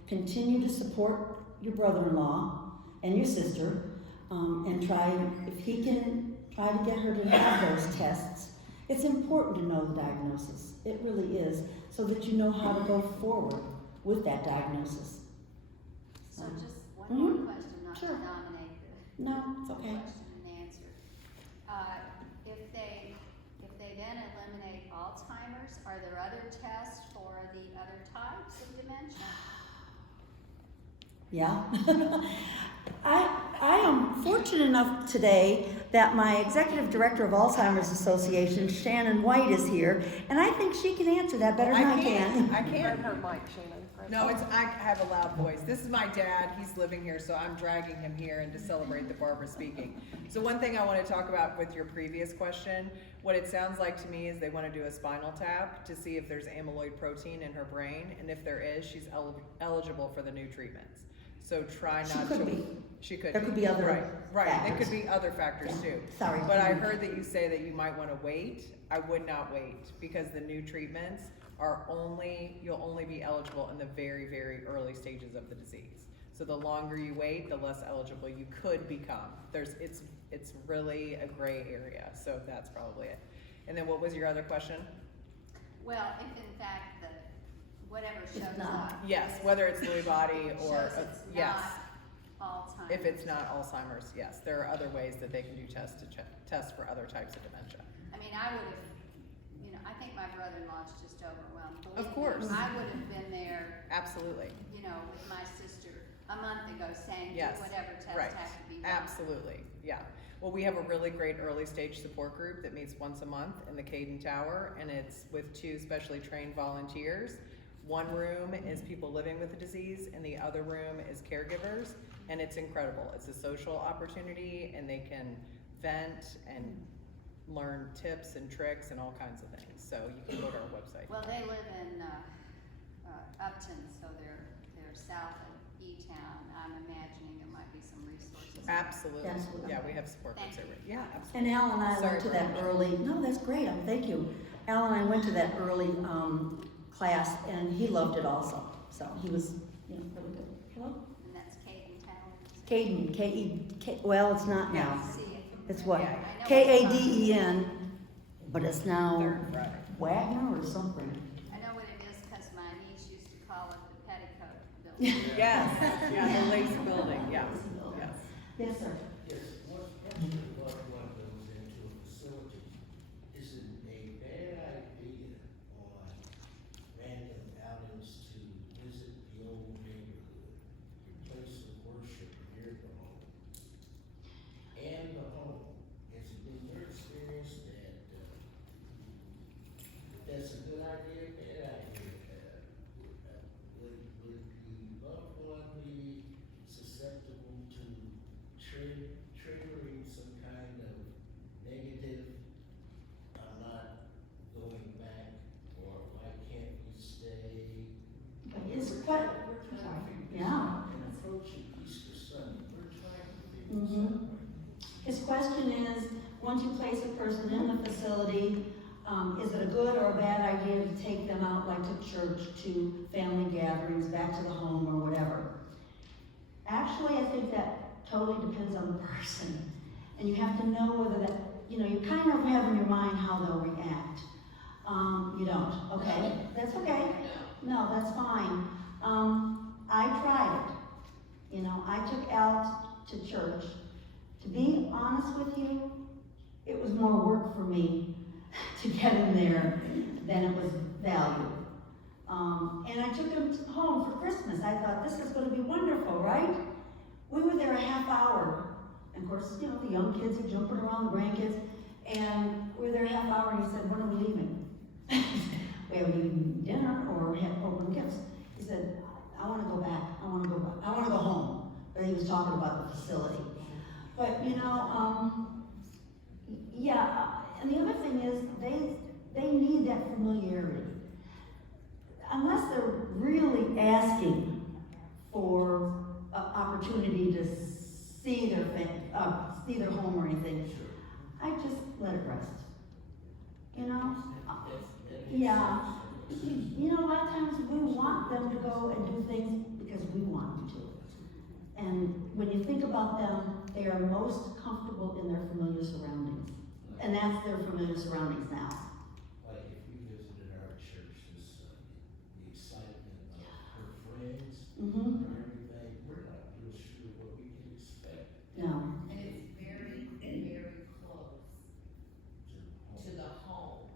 continue to support your brother-in-law and your sister, and try, if he can, try to get her to have those tests. It's important to know the diagnosis. It really is, so that you know how to go forward with that diagnosis. So just one more question, not Sure. to dominate the No, it's okay. question and answer. If they then eliminate Alzheimer's, are there other tests for the other types of dementia? Yeah. I am fortunate enough today that my executive director of Alzheimer's Association, Shannon White, is here, and I think she can answer that better than I can. I can't. Her mic, Shannon. No, I have a loud voice. This is my dad, he's living here, so I'm dragging him here and to celebrate that Barbara's speaking. So one thing I want to talk about with your previous question, what it sounds like to me is they want to do a spinal tap to see if there's amyloid protein in her brain, and if there is, she's eligible for the new treatments. So try not to. She could be. She could There could be other Right, there factors. could be other factors too. Sorry. But I heard that you say that you might want to wait. I would not wait, because the new treatments are you'll only be eligible in the very, very early stages of the disease. So the longer you wait, the less eligible you could become. It's really a gray area, so that's probably it. And then what was your other question? Well, if in fact whatever shows not. up. Yes, whether it's Lewy body or, shows it's yes. not Alzheimer's. If it's not Alzheimer's, yes, there are other ways that they can do tests to test for other types of dementia. I mean, I would have, I think my brother-in-law's just overwhelmed. Believe Of me, course. I would have been there, Absolutely. with my sister a month ago saying Yes, whatever test right. has to be done. Absolutely, yeah. Well, we have a really great early stage support group that meets once a month in the Caden Tower, and it's with 2 specially trained volunteers. One room is people living with the disease, and the other room is caregivers, and it's incredible. It's a social opportunity, and they can vent and learn tips and tricks and all kinds of things. So you can go to our website. Well, they live in Upton, so they're south of E-Town. I'm imagining there might be some resources. Absolutely. Absolutely. Yeah, we have support groups Thank everywhere. you. Yeah, absolutely. And Al and I Sorry went to for that interrupting. early, no, that's great, thank you. Al and I went to that early class, and he loved it also. So he was, really good. Hello? And that's Caden Town. Caden, well, it's not now. See it. It's what? I know it's K-A-D-E-N, but it's now Third Friday. Wagner or something. I know what it is because my niece used to call it the petticoat building. Yes, yeah, the Lace Building, yeah, yes. Yes, sir. Yes, once your loved one goes into a facility, is it a bad idea on random outings to visit the old neighborhood, your place of worship near the home? And the home, has it been your experience that that's a good idea, bad idea? Would the loved one be susceptible to triggering some kind of negative, I'm not going back, or why can't we stay? It's We're quite, trying to figure this yeah. out, and approaching Easter Sunday, we're trying to figure this Mhm. out. His question is, once you place a person in the facility, is it a good or a bad idea to take them out, like to church, to family gatherings, back to the home, or whatever? Actually, I think that totally depends on the person. And you have to know whether that, you kind of have in your mind how they'll react. You don't, okay? That's okay. No, that's fine. I tried it. I took Al to church. To be honest with you, it was more work for me to get him there than it was value. And I took him home for Christmas. I thought, this is going to be wonderful, right? We were there a half hour. And of course, the young kids are jumping around, the grandkids. And we were there a half hour, and he said, when are we leaving? We haven't eaten dinner or had open gifts. He said, I want to go back. I want to go home. But he was talking about the facility. But, yeah, and the other thing is, they need that familiarity. Unless they're really asking for an opportunity to see their home or anything, I just let it rest. Yeah. A lot of times we want them to go and do things because we want them to. And when you think about them, they are most comfortable in their familiar surroundings. And that's their familiar surroundings now. Like if we visited our church this Sunday, the excitement of her friends, Mm-hmm. and everything, we're not real sure what we can expect No. And it's very, very close to the home.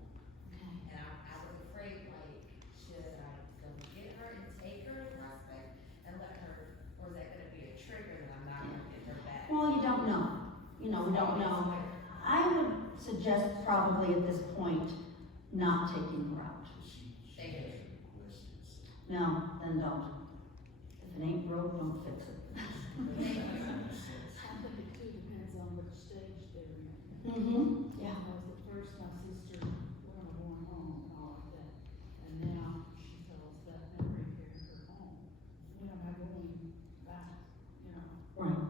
And I was afraid, like, should I go get her and take her prospect and let her, or is that gonna be a trigger that I'm not gonna get her back? Well, don't know. I would suggest probably at this point, not taking her out. Thank you. No, then don't. If it ain't broke, don't fix it. I think it too depends on which stage they're in. Mm-hmm, yeah. Because at first my sister, we're on a going home and all of that, and now she tells that memory carried her home. We don't have going back, you know, Right.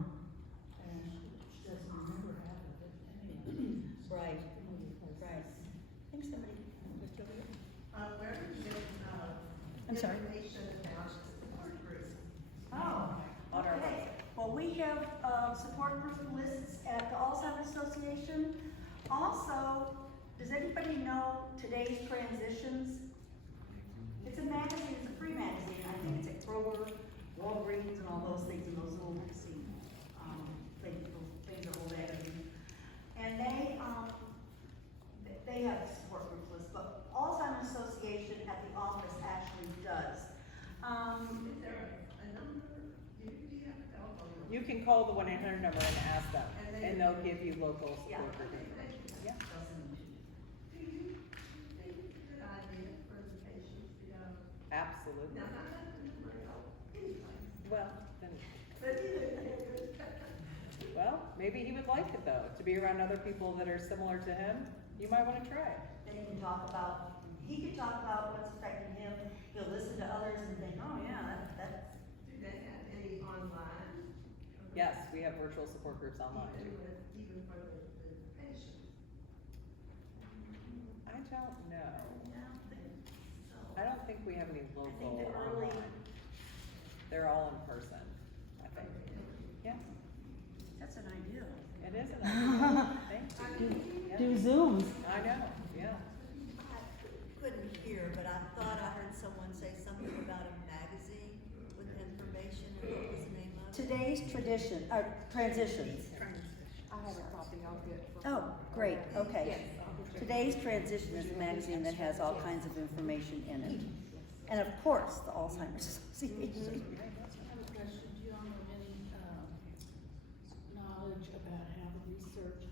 and she doesn't remember half of it anyway. Right. Some of the places. Right. I think somebody, just over here. Where do you get, I'm sorry. information about support groups? Oh, okay. Well, we have, support group lists at the Alzheimer's Association. Also, does anybody know Today's Transitions? It's a magazine, it's a free magazine. I think it's at Kroger, Walgreens, and all those things, and those little, things are whole magazine. And they have a support group list, but Alzheimer's Association at the office actually does. Is there a number, do you have a telephone number? You can call the 1-800 number and ask them, and they'll give you local Yeah. support group. Yeah. Do you think it's a good idea for the patients to go? Absolutely. Now, I'm not gonna bring it up anyway, Well, then, but either. well, maybe he would like it though, to be around other people that are similar to him. You might want to try it. Then he can talk about what's affecting him. He'll listen to others and think, oh yeah, that's, Do they have any online? Yes, we have virtual support groups online too. Even for the patients? I don't know. yeah, I think so. I don't think we have any I local think the early, online. They're all in person, I think. Yes, that's an idea. it is an idea. Thank you. Yeah. Do Zooms. I know, yeah. I couldn't hear, but I thought I heard someone say something about a magazine with information, and what was the name of it? Today's Transitions. I have a copy, I'll get. Oh, great, okay. Yes, I'll get you. Today's Transition is a magazine that has all kinds of information in it. And of course, the Alzheimer's Association. I have a question, do you all know any, knowledge about how the research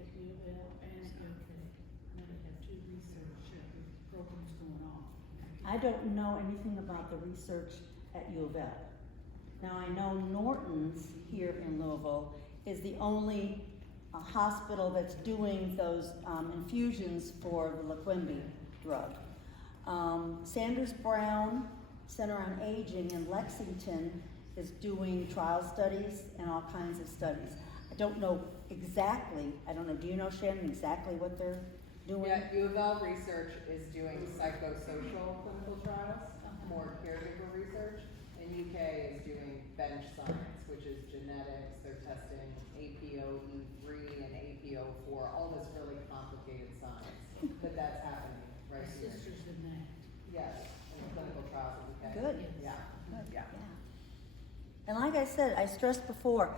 at U of L and UK, I know they have two research programs going on. I don't know anything about the research at U of L. Now, I know Norton's here in Louisville is the only hospital that's doing those infusions for the Leqembi drug. Sanders Brown Center on Aging in Lexington is doing trial studies and all kinds of studies. I don't know exactly, do you know, Shannon, exactly what they're doing? Yeah, U of L research is doing psychosocial clinical trials, more caregiver research, and UK is doing bench science, which is genetics. They're testing APOE3 and APO4, all this really complicated science, but that's happening right My here. sister's in that. Yes, in clinical trials in UK. Good. Yeah, yeah. And like I said, I stressed before,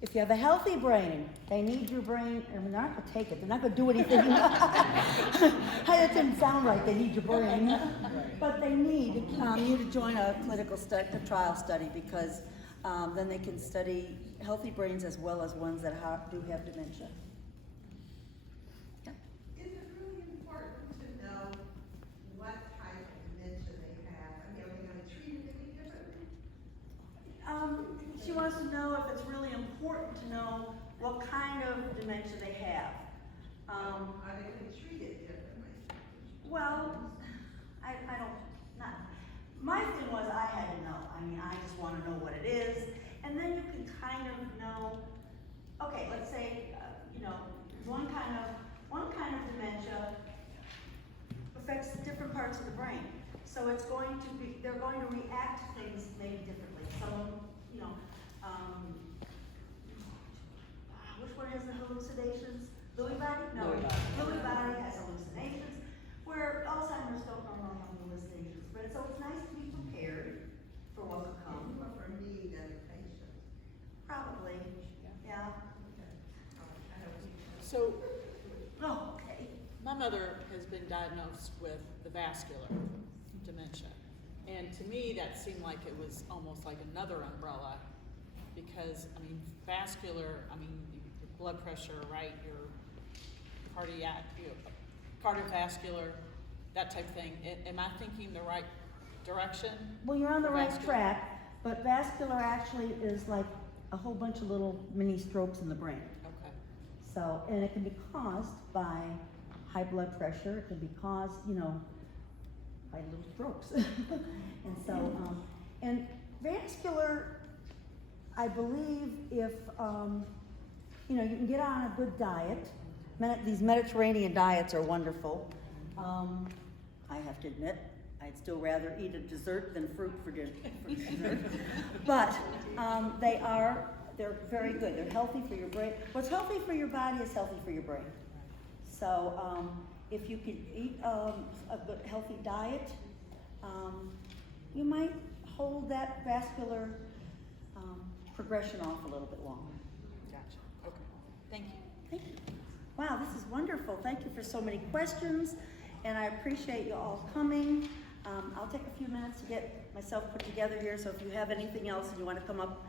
if you have a healthy brain, they need your brain, and they're not gonna take it, they're not gonna do anything. That didn't sound right, they need your brain. But they need you to join a a trial study, because then they can study healthy brains as well as ones that do have dementia. Is it really important to know what type of dementia they have? I mean, are they gonna treat it any differently? She wants to know if it's really important to know what kind of dementia they have. Are they gonna treat it differently? Well, I don't, my thing was I had to know. I mean, I just want to know what it is. And then you can kind of know, okay, let's say, one kind of dementia affects different parts of the brain. So they're going to react to things maybe differently. Some, which one has the hallucinations? Lewy body? No. Lewy body has hallucinations, where Alzheimer's don't normally have hallucinations. But so it's nice to be prepared for what could come. More for me than the patient. Probably, yeah. So, Oh, okay. my mother has been diagnosed with the vascular dementia. And to me, that seemed like it was almost like another umbrella, because, vascular, blood pressure, right? Your cardiovascular, that type of thing. Am I thinking the right direction? Well, you're on the for right vascular? track, but vascular actually is like a whole bunch of little mini strokes in the brain. Okay. So, and it can be caused by high blood pressure, it can be caused, by little strokes. And so, and vascular, I believe if, you can get on a good diet. These Mediterranean diets are wonderful. I have to admit, I'd still rather eat a dessert than fruit for dessert. But they're very good. They're healthy for your brain. What's healthy for your body is healthy for your brain. So if you can eat a good healthy diet, you might hold that vascular progression off a little bit longer. Gotcha. Okay. Thank you. Thank you. Wow, this is wonderful. Thank you for so many questions, and I appreciate you all coming. I'll take a few minutes to get myself put together here, so if you have anything else and you want to come up.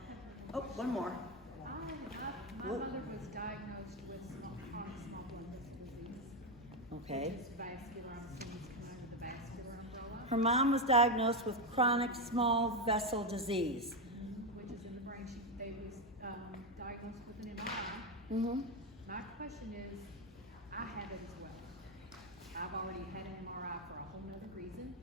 Oh, one more. My mother was diagnosed with chronic small blood vessel disease. Okay. Which is vascular, I'm assuming it's coming under the vascular umbrella, Her mom was diagnosed with chronic small vessel disease. which is in the brain. They was diagnosed with an MRI. Mm-hmm. My question is, I have it as well. I've already had an MRI for a whole nother reason.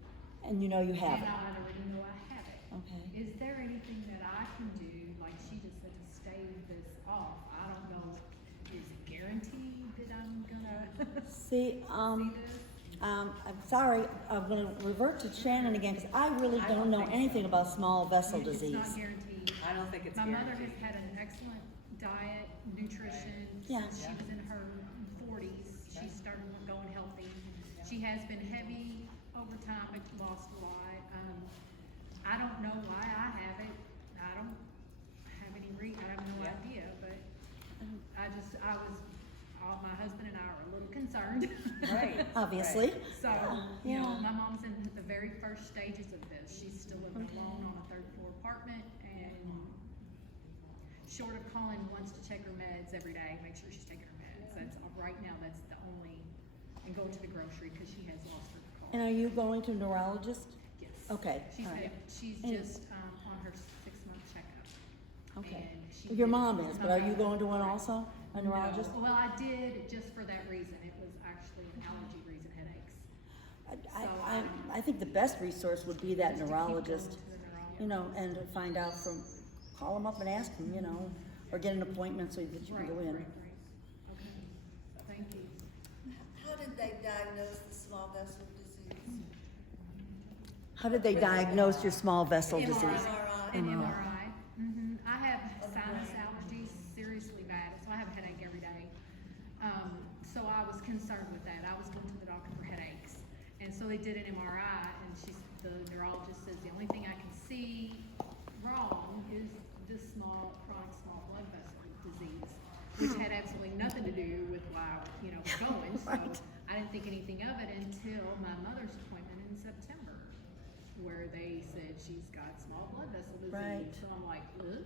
And you know you have And it. I already know I have it. Okay. Is there anything that I can do, like she just said, to stave this off? I don't know, is it guaranteed that I'm gonna See, see this? I'm sorry, I'm gonna revert to Shannon again, because I really don't know anything about small vessel It's disease. not guaranteed. I don't think it's My mother guaranteed. has had an excellent diet, nutrition, Yeah. since she was in her 40s. She started going healthy. She has been heavy over time, but lost a lot. I don't know why I have it. I don't have any I have no idea, but my husband and I are a little concerned. Right. Obviously. So, Yeah. my mom's in the very first stages of this. She's still living alone on a third-floor apartment, and short of calling once to check her meds every day, make sure she's taking her meds. That's right now. That's the only, and go to the grocery because she has lost her car. And are you going to a neurologist? Yes. Okay, She's all right. she's And- just on her 6-month checkup. Okay. And she Your did- mom is, but are you my going to one mother- also? A neurologist? No. Well, I did just for that reason. It was actually an allergy reason, headaches. I think the best resource would be that Just to keep neurologist, going to the neurologist. and to find out call them up and ask them, or get an appointment so that you can go in. Right. Okay, thank you. How did they diagnose the small vessel disease? How did they diagnose your small vessel disease? An MRI. MRI. I have sinus allergies, seriously bad, so I have a headache every day. So I was concerned with that. I was going to the doctor for headaches. And so they did an MRI, and the neurologist says the only thing I can see wrong is this chronic small blood vessel disease, which had absolutely nothing to do with why I was going. So Right. I didn't think anything of it until my mother's appointment in September, where they said she's got small blood vessel disease. Right. So I'm like, ugh.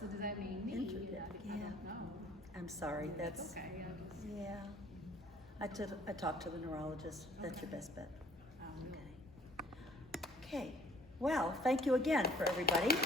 So does that mean me? Yeah. I don't know. I'm sorry, That's that's, okay. yeah. I talked to the neurologist. That's your best bet. I will. Okay, well, thank you again for everybody.